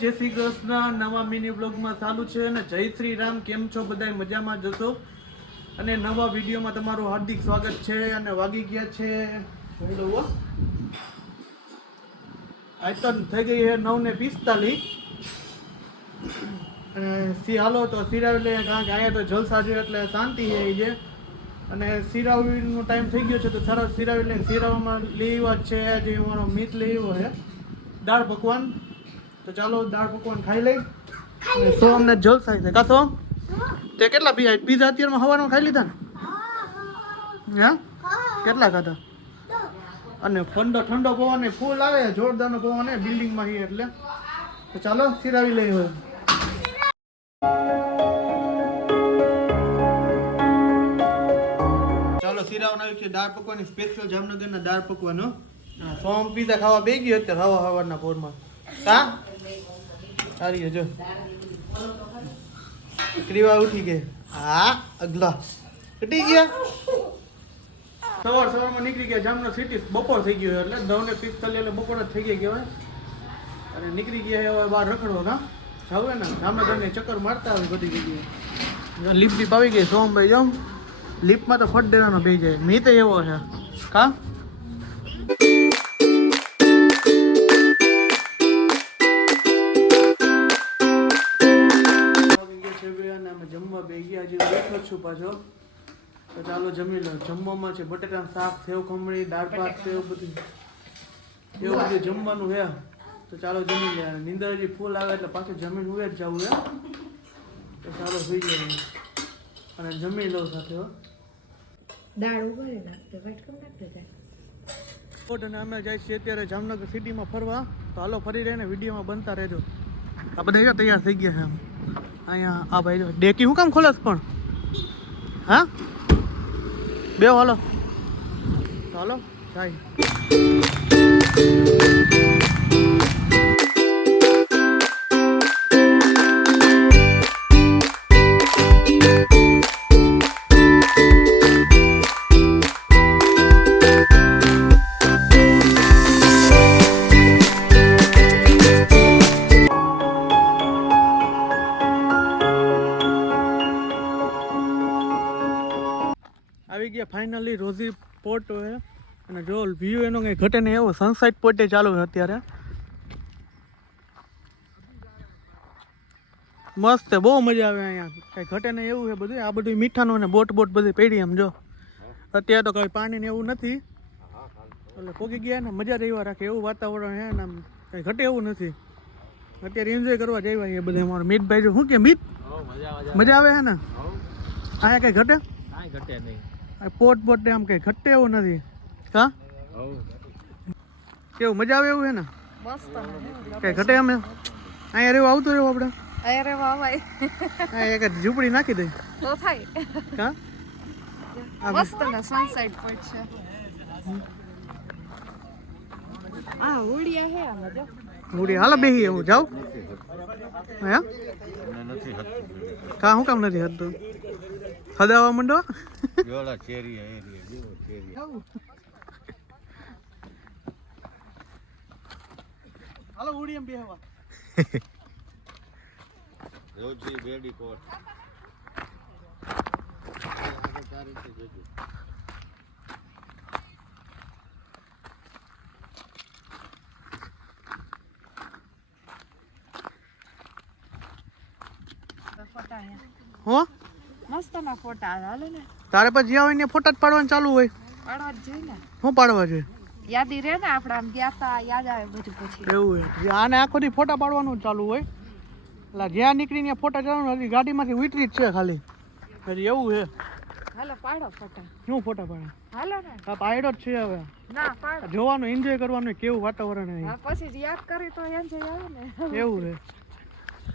જય શ્રી નવા મિની બ્લોગમાં ચાલુ છે અને જય શ્રી રામ. કેમ છો બધાય? મજામાં જશો? અને નવા વિડીયોમાં તમારું હાર્દિક સ્વાગત છે અને વાગી ગયા છે હો. થઈ ગઈ છે નવ ને પિસ્તાલીસ હાલો તો સિરાવી લઈએ કારણ કે અહીંયા તો જલસા છે એટલે શાંતિ છે એ અને સિરાવીનો ટાઈમ થઈ ગયો છે તો સરસ સિરાવી લઈને સિરાવમાં જ છે. આજે અમારો મિત લેવો છે. દાળ પકવાન. તો ચાલો દાળ પકવાન ખાઈ લઈ. સો અમને જલસા છે? કાસો તે? કેટલા પીઝા પીઝા અત્યારમાં હવારમાં ખાઈ લીધા ને? હા કેટલા ખાધા? અને ઠંડો ઠંડો પવન ફૂલ આવે જોરદારનો પવન બિલ્ડિંગમાં હી એટલે. તો ચાલો સિરાવી લઈ હવે. ચાલો સિરાવ આવી છે દાળ પકવાની સ્પેશિયલ જામનગરના દાળ પકવાનો સોમ પીઝા ખાવા બે ગયો અત્યારે હવા હવાના પોરમાં. કા? સારી જો. ક્રીવા ઉઠી ગઈ. હા અગલા. કટી ગયા? સવાર સવારમાં નીકળી ગયા જામનગર સિટી બપોર થઈ ગયો એટલે નવ ને પિસ્તાલીસ એટલે બપોર જ થઈ કહેવાય. અને નીકળી ગયા હવે બહાર રખડવા, કા? જાવે ને જામનગર ને ચક્કર મારતા આવે બધી જગ્યાએ. લીપ લીપ આવી ગઈ, સોમભાઈ જમ લીપમાં તો ફટ દેવાનો બે જાય. મી તો એવો છે. કા? જમવા બે ગયા હજી બેઠો છું પાછો. તો ચાલો જમી લો. જમવામાં છે બટેટા શાક સેવ ખમણી દાળ ભાત સેવ બધું. એવું બધું જમવાનું હે. તો ચાલો જમી લે. નીંદર હજી ફૂલ આવે એટલે પાછું જમીન હુએ જ જવું હે. તો ચાલો સુઈ જઈએ અને જમી લો સાથે હો. દાળ ઉગાડી નાખતો વાટકમ નાખતો જાય? કોટ અને અમે જાય છીએ અત્યારે જામનગર સિટીમાં ફરવા. તો હાલો ફરી રહીને વિડીયોમાં બનતા રહેજો. આ બધા જો તૈયાર થઈ ગયા છે આમ અહીંયા આ ભાઈ ડેકી હું કામ ખોલસ પણ? હા? બે હાલો. ચાલો જાય. આવી ગયા ફાઇનલી રોઝી પોર્ટ હોય અને જો વ્યૂ એનો કંઈ ઘટે નહીં એવો. સનસાઇટ પોર્ટે ચાલુ છે અત્યારે. મસ્ત છે બહુ મજા આવે અહીંયા. કંઈ ઘટે નહીં એવું છે બધું. આ બધું મીઠાનું અને બોટ બોટ બધી પડી એમ જો. અત્યારે તો કંઈ પાણી ને એવું નથી. એટલે પોગી ગયા ને મજા રહેવા રાખે. એવું વાતાવરણ છે ને આમ કંઈ ઘટે એવું નથી. અત્યારે એન્જોય કરવા જઈએ એ બધા અમારો મીત ભાઈ શું કે મીત? મજા આવે છે ને? અહીંયા કંઈ ઘટે? કાંઈ ઘટે નહીં. પોટ પોટ ને આમ કઈ ઘટે એવું નથી. હા? કેવું મજા આવે એવું છે ને? મસ્ત કઈ ઘટે અમે અહીંયા રહેવું આવતું રહેવું આપણે? અહીંયા રહેવા આવાય એક ઝૂંપડી નાખી દઈ. તો થાય. હા? મસ્ત ને સનસાઇડ પોઈન્ટ છે. આ હોડિયા હે આમાં જો. મૂડી હાલો બેહી હું જાઉં હે? નથી કા શું કામ નથી હતું હદાવા માંડો જોલા ચેરી એરિયા જુઓ ચેરી હાલો ઉડી એમ બેહવા. રોજી બેડી કોટ. તારી રીતે જોજો ફોટા હે? હો ફોટા હાલે ને. તારે પછી જ્યાં હોય ને ફોટા જ પાડવાનું ચાલુ હોય. પાડવા જ જોઈએ ને. શું પાડવા છે યાદી રહે ને આપણે આમ ગયા તા યાદ આવે બધું પછી. એવું હોય. આને આખો દી ફોટા પાડવાનું ચાલુ હોય. એટલે જ્યાં નીકળીને ફોટા ચાલુ હજી ગાડીમાંથી ઉતરી જ છે ખાલી. હજી એવું છે. હાલો પાડો ફોટા. શું ફોટા પાડે? હાલો ને. આ પાયડો જ છે હવે. ના પાડો. જોવાનું એન્જોય કરવાનું કેવું વાતાવરણ છે પછી યાદ કરી તો એન્જોય આવે ને. એવું છે.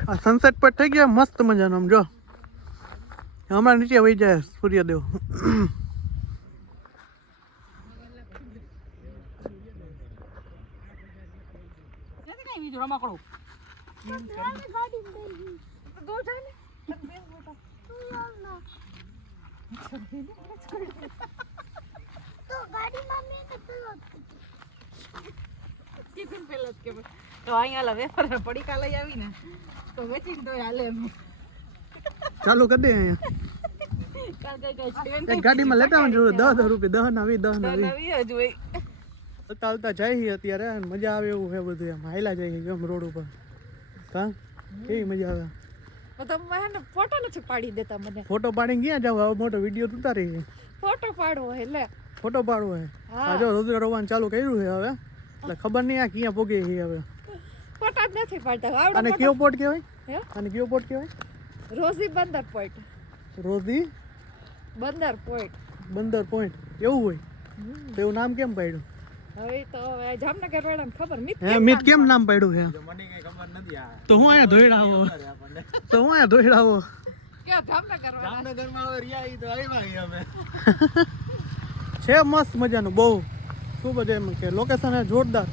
આ સનસેટ પર થઈ ગયા મસ્ત મજાનો આમ જો. હમણાં નીચે વહી જાય સૂર્યદેવ. તો અહીંયા વેફર પડીકા લઈ આવી ને તો વેચીને તો હાલે એમ. ચાલુ કરી દે અહીંયા. એક ગાડીમાં લેતા આવવાનું જોયું દસ દસ રૂપિયા દસ ના વી દસ ના વી હલતા હલતા અત્યારે મજા આવે એવું છે બધું એમ. હાયલા જાય ગમ રોડ ઉપર. કા? કેવી મજા આવે? તો તમે હે ને ફોટો નથી પાડી દેતા મને. ફોટો પાડીને ક્યાં જાવ? હવે મોટો વીડિયો ઉતારી ફોટો પાડવો હે લે. ફોટો પાડવો હા. આ જો રુદ્ર રોવાનું ચાલુ કર્યું છે હવે. એટલે ખબર નહીં આ ક્યાં પોગે છે હવે. ફોટા નથી પાડતા. અને કયો પોટ કહેવાય? અને કયો પોટ કહેવાય? રોઝી બંદર પોઈન્ટ રોઝી? બંદર પોઈન્ટ બંદર પોઈન્ટ એવું હોય? તો એવું નામ કેમ પાડ્યું? હવે તો હવે જામનગર વાળાને ખબર મિત હે મિત કેમ નામ પાડ્યું છે તો હું અહીંયા ધોઈડાવો તો હું અહીંયા ધોઈડાવો કે જામનગર વાળા? છે મસ્ત મજાનું બહુ. ખૂબ જ એમ કે લોકેશન જોરદાર.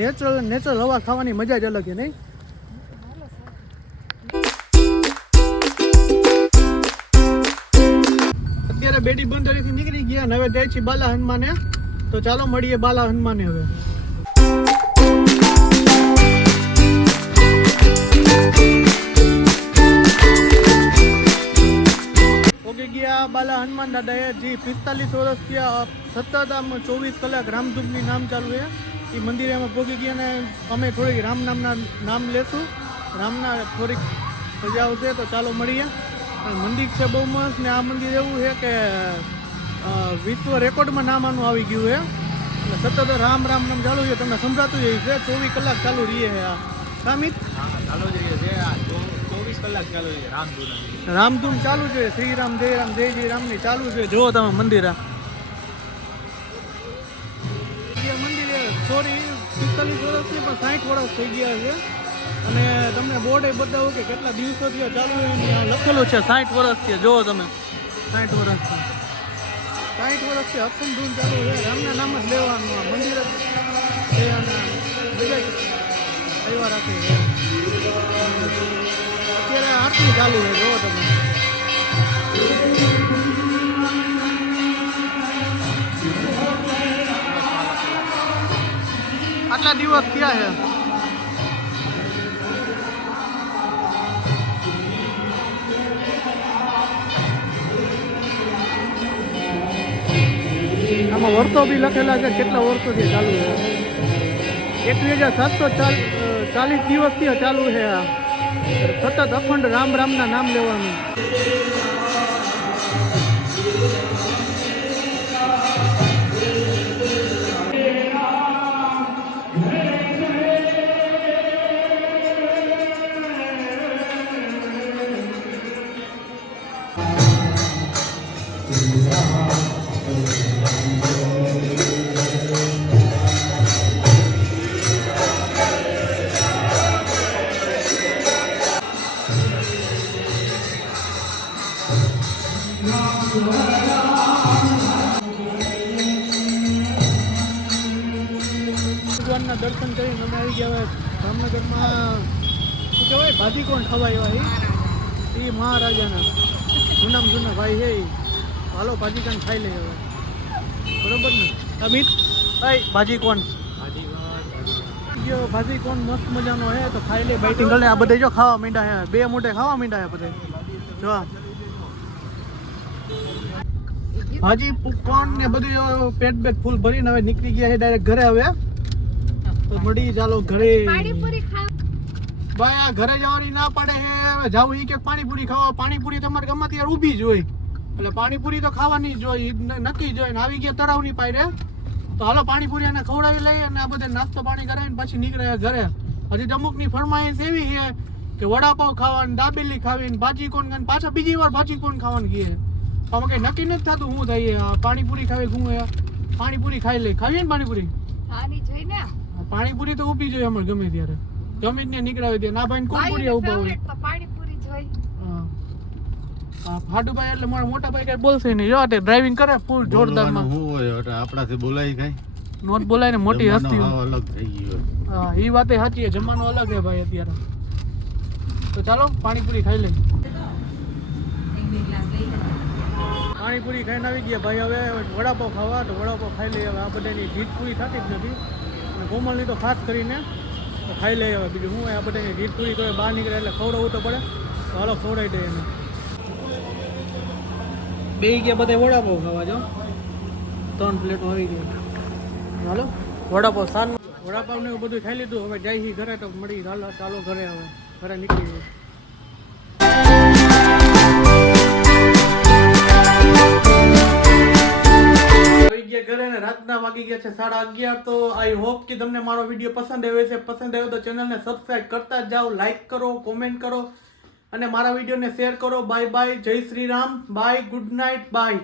નેચરલ નેચરલ હવા ખાવાની મજા જ અલગ છે નહીં? બેટી બંદરેથી નીકળી ગયા અને હવે જાય છે બાલા હનુમાને. તો ચાલો મળીએ બાલા હનુમાને હવે. ઓકે ગયા બાલા હનુમાન દાદાએ જે પિસ્તાલીસ વર્ષથી સતત આમ ચોવીસ કલાક રામધૂપની નામ ચાલુ છે. એ મંદિરે અમે ને અમે થોડીક રામ નામના નામ લેશું. રામના થોડીક મજા આવશે તો ચાલો મળીએ. મંદિર છે બહુ મસ્ત ને આ મંદિર એવું છે કે વિશ્વ રેકોર્ડમાં નામ આનું આવી ગયું છે. એટલે સતત રામ રામ નામ ચાલુ છે. તમને સમજાતું જ છે ચોવીસ કલાક ચાલુ રહીએ છે આ. રામિત રામધૂન ચાલુ છે. શ્રી રામ જય રામ જય જય રામની ચાલુ છે. જુઓ તમે મંદિર આ. મંદિર સોરી પિસ્તાલીસ વર્ષથી પણ સાઠ વર્ષ થઈ ગયા છે. અને તમને બોર્ડ એ બતાવો કે કેટલા દિવસોથી ચાલુ લખેલું છે, સાઠ વર્ષથી જુઓ તમે. સાઠ વર્ષથી સાઠ વર્ષથી અક્ષમ ધૂન ચાલુ છે રામના નામ જ લેવાનું મંદિર છે અને બધા જ રાખે અત્યારે આરતી ચાલુ છે. જુઓ તમે. આટલા દિવસ થયા છે. આમાં વર્ષો બી લખેલા છે, કેટલા વર્ષોથી ચાલુ છે. એકવીસ હજાર સાતસો ચાલ ચાલીસ દિવસથી ચાલુ છે આ. સતત અખંડ રામ રામના નામ લેવાનું. ભગવાનના દર્શન કરીને અમે આવી ગયા જામનગરમાં. શું કહેવાય? ભાજી કોણ ખવાય એવા એ મહારાજાના. જૂનામાં જૂના ભાઈ છે. હાલો ભાજી કોણ ખાઈ લઈએ હવે. બરોબર ને? અમિત ભાઈ ભાજી કોણ જો ભાજી કોણ મસ્ત મજાનો હે તો ખાઈ લે. બાઈટિંગ કરે આ બધે જો ખાવા માંડ્યા હે. બે મોઢે ખાવા માંડ્યા હે બધે. જો ભાજી કોણ ને બધું પેટ બેટ ફૂલ ભરીને હવે નીકળી ગયા છે ડાયરેક્ટ ઘરે હવે. તો મળી ચાલો ઘરે. ભાઈ આ ઘરે જવાની ના પડે હે હવે જાવું ઈ કે પાણીપુરી ખાવા. પાણીપુરી તમારે ગમે ત્યારે ઊભી જ હોય. એટલે પાણીપુરી તો ખાવાની જ હોય નક્કી જ હોય. ને આવી ગયા તરાવની પાયરે. તો હાલો પાણીપુરી એને ખવડાવી લઈએ અને આ બધા નાસ્તો પાણી કરાવીને પછી નીકળે ઘરે. હજી અમુકની ફરમાઈશ એવી છે કે વડાપાવ ખાવાની દાબેલી ખાવીને ભાજી કોણ ખાવાની પાછા બીજી વાર ભાજી કોણ ખાવાની કીએ આમાં કઈ નક્કી નથી થતું હું થઈ પાણીપુરી ખાવી હું પાણીપુરી ખાઈ લઈ ખાવીએ ને પાણીપુરી? પાણીપુરી તો ઊભી જોઈએ અમારે ગમે ત્યારે. ગમે જ ને નીકળાવી દે. ના ભાઈ કોણ પૂરી ઊભા હોય. પાણીપુરી જોઈ ફાટુભાઈ એટલે મારા મોટા ભાઈ કઈ બોલશે નહીં. જો તે ડ્રાઇવિંગ કરે ફૂલ જોરદારમાં. શું હોય એટલે આપણાથી બોલાય કઈ. નોટ બોલાય ને મોટી હસ્તી અલગ થઈ ગયો હા એ વાતે સાચી છે. અલગ છે ભાઈ અત્યારે. તો ચાલો પાણીપુરી ખાઈ લઈ પાણીપુરી ખાઈને આવી ગયા. ભાઈ, હવે વડાપાવ ખાવા તો વડાપાવ ખાઈ લઈએ. હવે આ બધાની જીત પૂરી થતી જ નથી. અને કોમલની તો ખાસ કરીને ખાઈ લઈએ હવે બીજું હું આ બધાની ગીત પૂરી તો બહાર નીકળે એટલે ખવડાવવું તો પડે. તો હાલો ખવડાવી દઈએ એને. બે ગયા બધા વડાપાવ ખાવા, જો. ત્રણ પ્લેટો આવી ગઈ હાલો, વડાપાવ સારું વડાપાવ ને એવું બધું ખાઈ લીધું. હવે જાય ઘરે તો મળી. ચાલો ચાલો ઘરે હવે. ઘરે નીકળી ગયું. રાતના વાગી ગયા છે સાડા અગિયાર, તો આઈ હોપ કે તમને મારો વીડિયો પસંદ આવ્યો છે પસંદ આવ્યો તો ચેનલને સબસ્ક્રાઇબ કરતા જાઓ લાઇક કરો કોમેન્ટ કરો અને મારા વિડીયોને શેર કરો. બાય બાય જય Shri Ram. Bye good night bye